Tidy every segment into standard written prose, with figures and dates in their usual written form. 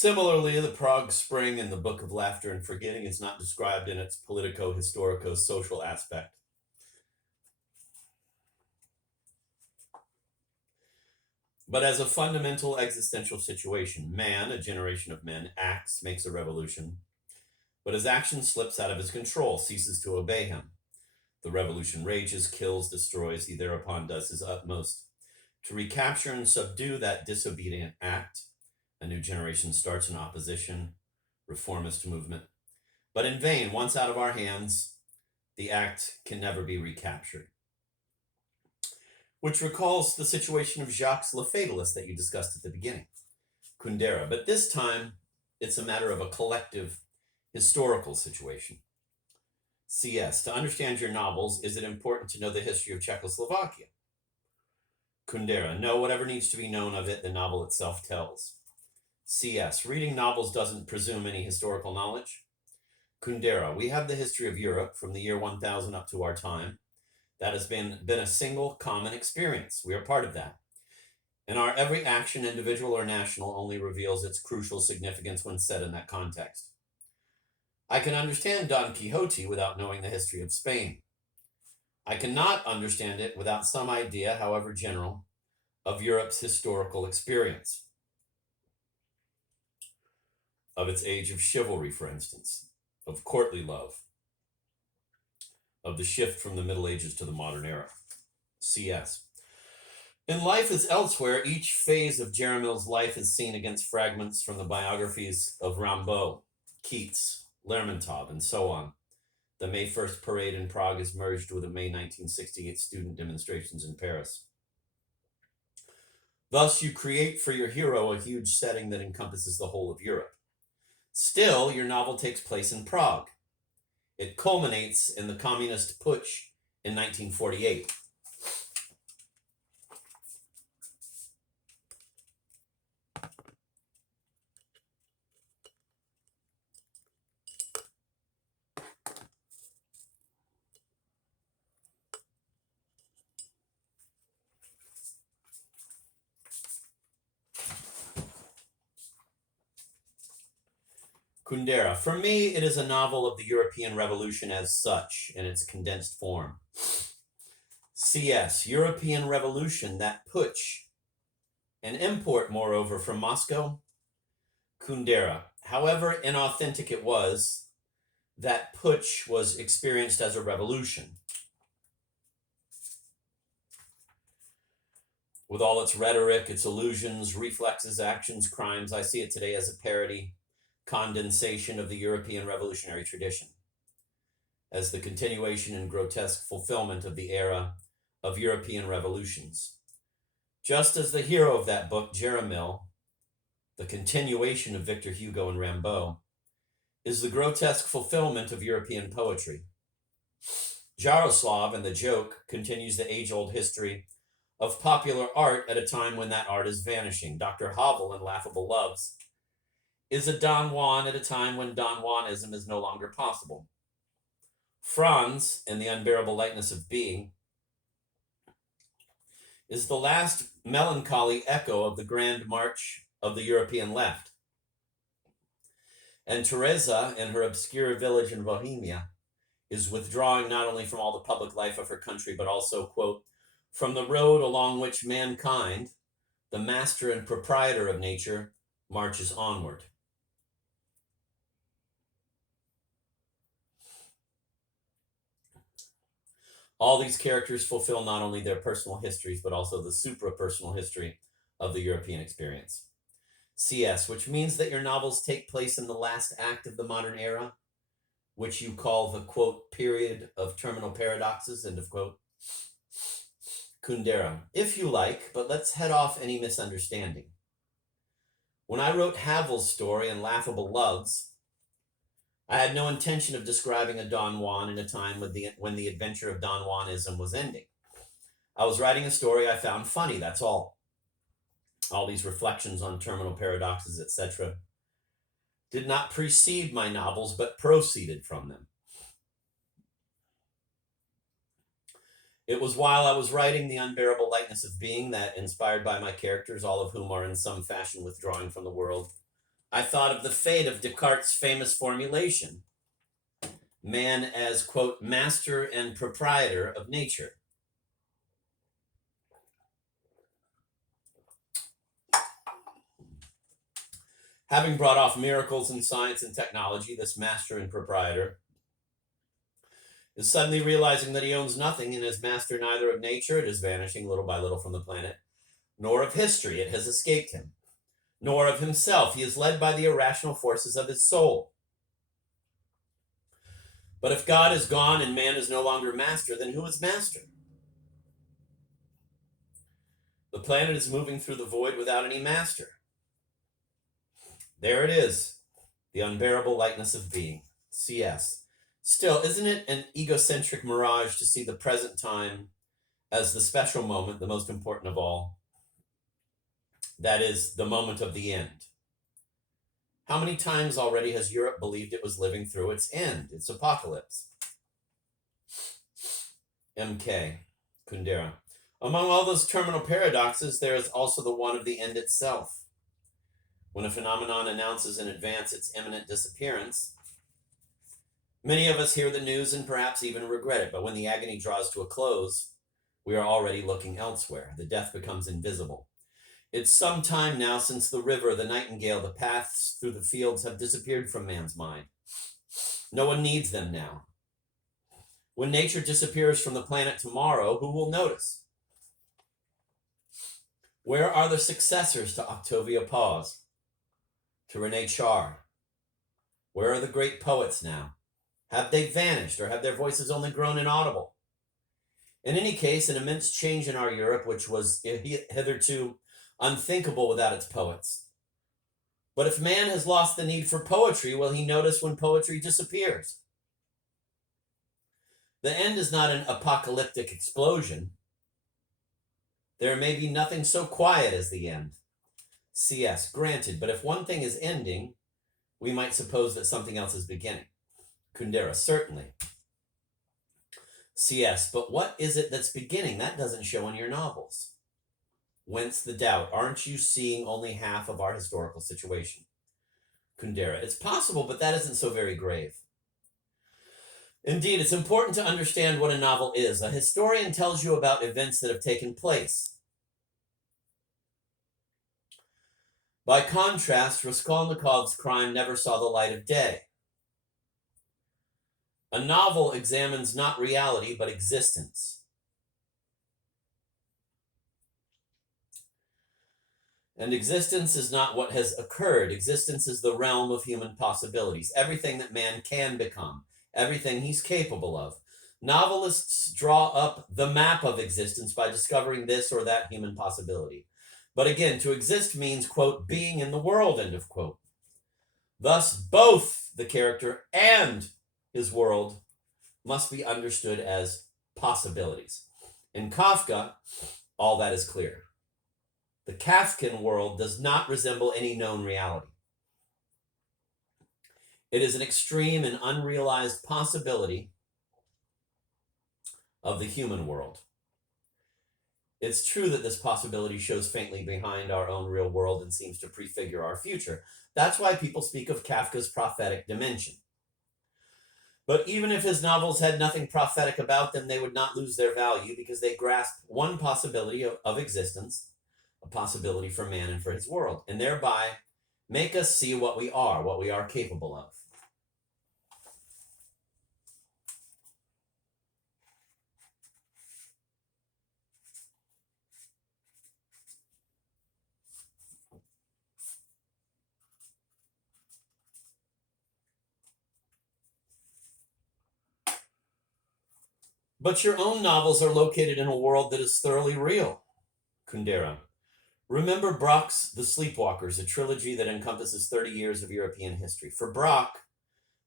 Similarly, the Prague Spring in the Book of Laughter and Forgetting is not described in its politico-historico-social aspect, but as a fundamental existential situation. Man, a generation of men, acts, makes a revolution, but his action slips out of his control, ceases to obey him. The revolution rages, kills, destroys. He thereupon does his utmost to recapture and subdue that disobedient act. A new generation starts an opposition, reformist movement. But in vain, once out of our hands, the act can never be recaptured. Which recalls the situation of Jacques Le Fatalist that you discussed at the beginning, Kundera. But this time, it's a matter of a collective historical situation. CS. To understand your novels, is it important to know the history of Czechoslovakia? Kundera. Know whatever needs to be known of it, the novel itself tells. CS. Reading novels doesn't presume any historical knowledge. Kundera. We have the history of Europe from the year 1000 up to our time. That has been a single common experience. We are part of that. And our every action, individual or national, only reveals its crucial significance when set in that context. I can understand Don Quixote without knowing the history of Spain. I cannot understand it without some idea, however general, of Europe's historical experience, of its age of chivalry, for instance, of courtly love, of the shift from the Middle Ages to the modern era. CS. In Life as Elsewhere, each phase of Jaramil's life is seen against fragments from the biographies of Rimbaud, Keats, Lermontov, and so on. The May 1st parade in Prague is merged with the May 1968 student demonstrations in Paris. Thus, you create for your hero a huge setting that encompasses the whole of Europe. Still, your novel takes place in Prague. It culminates in the communist putsch in 1948. Kundera. For me, it is a novel of the European Revolution as such, in its condensed form. CS. European Revolution, that putsch. An import, moreover, from Moscow. Kundera. However inauthentic it was, that putsch was experienced as a revolution. With all its rhetoric, its allusions, reflexes, actions, crimes, I see it today as a parody, condensation of the European revolutionary tradition, as the continuation and grotesque fulfillment of the era of European revolutions. Just as the hero of that book, Jaramil, the continuation of Victor Hugo and Rimbaud, is the grotesque fulfillment of European poetry. Jaroslav, in The Joke, continues the age-old history of popular art at a time when that art is vanishing. Dr. Havel, in Laughable Loves, is a Don Juan at a time when Don Juanism is no longer possible. Franz, in The Unbearable Lightness of Being, is the last melancholy echo of the grand march of the European left. And Teresa, in her obscure village in Bohemia, is withdrawing not only from all the public life of her country, but also, quote, from the road along which mankind, the master and proprietor of nature, marches onward. All these characters fulfill not only their personal histories, but also the supra-personal history of the European experience. CS, which means that your novels take place in the last act of the modern era, which you call the, quote, period of terminal paradoxes, end of quote. Kundera. If you like, but let's head off any misunderstanding. When I wrote Havel's story in Laughable Loves, I had no intention of describing a Don Juan in a time when the adventure of Don Juanism was ending. I was writing a story I found funny, that's all. All these reflections on terminal paradoxes, etc., did not precede my novels, but proceeded from them. It was while I was writing The Unbearable Lightness of Being that, inspired by my characters, all of whom are in some fashion withdrawing from the world, I thought of the fate of Descartes' famous formulation: man as, quote, master and proprietor of nature. Having brought off miracles in science and technology, this master and proprietor is suddenly realizing that he owns nothing and is master neither of nature, it is vanishing little by little from the planet, nor of history, it has escaped him, nor of himself, he is led by the irrational forces of his soul. But if God is gone and man is no longer master, then who is master? The planet is moving through the void without any master. There it is, the unbearable lightness of being. CS. Still, isn't it an egocentric mirage to see the present time as the special moment, the most important of all? That is, the moment of the end. How many times already has Europe believed it was living through its end, its apocalypse? MK. Kundera. Among all those terminal paradoxes, there is also the one of the end itself. When a phenomenon announces in advance its imminent disappearance, many of us hear the news and perhaps even regret it, but when the agony draws to a close, we are already looking elsewhere. The death becomes invisible. It's some time now since the river, the nightingale, the paths through the fields have disappeared from man's mind. No one needs them now. When nature disappears from the planet tomorrow, who will notice? Where are the successors to Octavia Paz, to Rene Char? Where are the great poets now? Have they vanished, or have their voices only grown inaudible? In any case, an immense change in our Europe, which was hitherto unthinkable without its poets. But if man has lost the need for poetry, will he notice when poetry disappears? The end is not an apocalyptic explosion. There may be nothing so quiet as the end. CS, granted, but if one thing is ending, we might suppose that something else is beginning. Kundera, certainly. CS, but what is it that's beginning? That doesn't show in your novels. Whence the doubt? Aren't you seeing only half of our historical situation? Kundera, it's possible, but that isn't so very grave. Indeed, it's important to understand what a novel is. A historian tells you about events that have taken place. By contrast, Raskolnikov's crime never saw the light of day. A novel examines not reality, but existence. And existence is not what has occurred. Existence is the realm of human possibilities, everything that man can become, everything he's capable of. Novelists draw up the map of existence by discovering this or that human possibility. But again, to exist means, quote, being in the world, end of quote. Thus, both the character and his world must be understood as possibilities. In Kafka, all that is clear. The Kafkan world does not resemble any known reality. It is an extreme and unrealized possibility of the human world. It's true that this possibility shows faintly behind our own real world and seems to prefigure our future. That's why people speak of Kafka's prophetic dimension. But even if his novels had nothing prophetic about them, they would not lose their value because they grasp one possibility of existence, a possibility for man and for his world, and thereby make us see what we are capable of. But your own novels are located in a world that is thoroughly real. Kundera. Remember Brock's The Sleepwalkers, a trilogy that encompasses 30 years of European history. For Brock,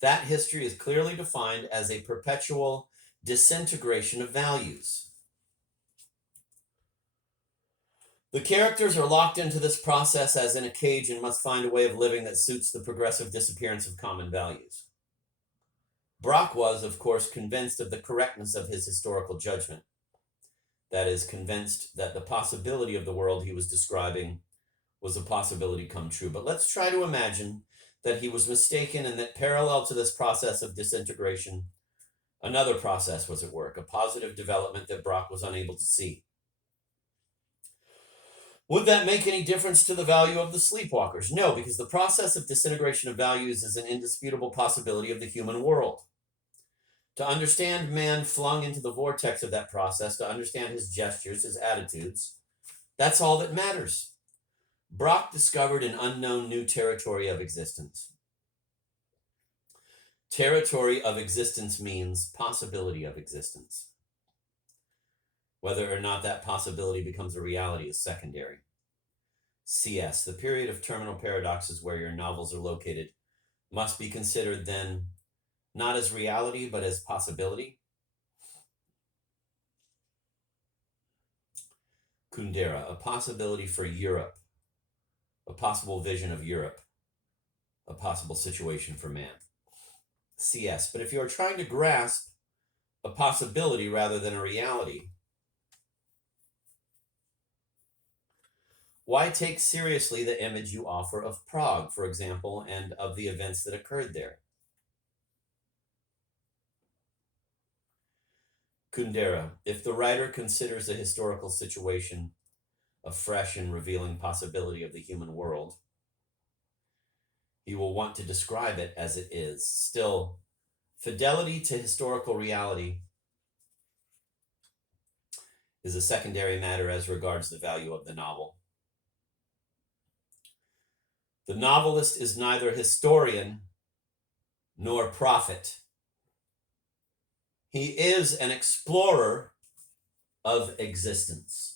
that history is clearly defined as a perpetual disintegration of values. The characters are locked into this process as in a cage and must find a way of living that suits the progressive disappearance of common values. Brock was, of course, convinced of the correctness of his historical judgment. That is, convinced that the possibility of the world he was describing was a possibility come true. But let's try to imagine that he was mistaken and that parallel to this process of disintegration, another process was at work, a positive development that Brock was unable to see. Would that make any difference to the value of the sleepwalkers? No, because the process of disintegration of values is an indisputable possibility of the human world. To understand man flung into the vortex of that process, to understand his gestures, his attitudes, that's all that matters. Brock discovered an unknown new territory of existence. Territory of existence means possibility of existence. Whether or not that possibility becomes a reality is secondary. CS, the period of terminal paradoxes where your novels are located, must be considered then not as reality, but as possibility. Kundera, a possibility for Europe, a possible vision of Europe, a possible situation for man. CS, but if you are trying to grasp a possibility rather than a reality, why take seriously the image you offer of Prague, for example, and of the events that occurred there? Kundera, if the writer considers a historical situation a fresh and revealing possibility of the human world, he will want to describe it as it is. Still, fidelity to historical reality is a secondary matter as regards the value of the novel. The novelist is neither historian nor prophet. He is an explorer of existence.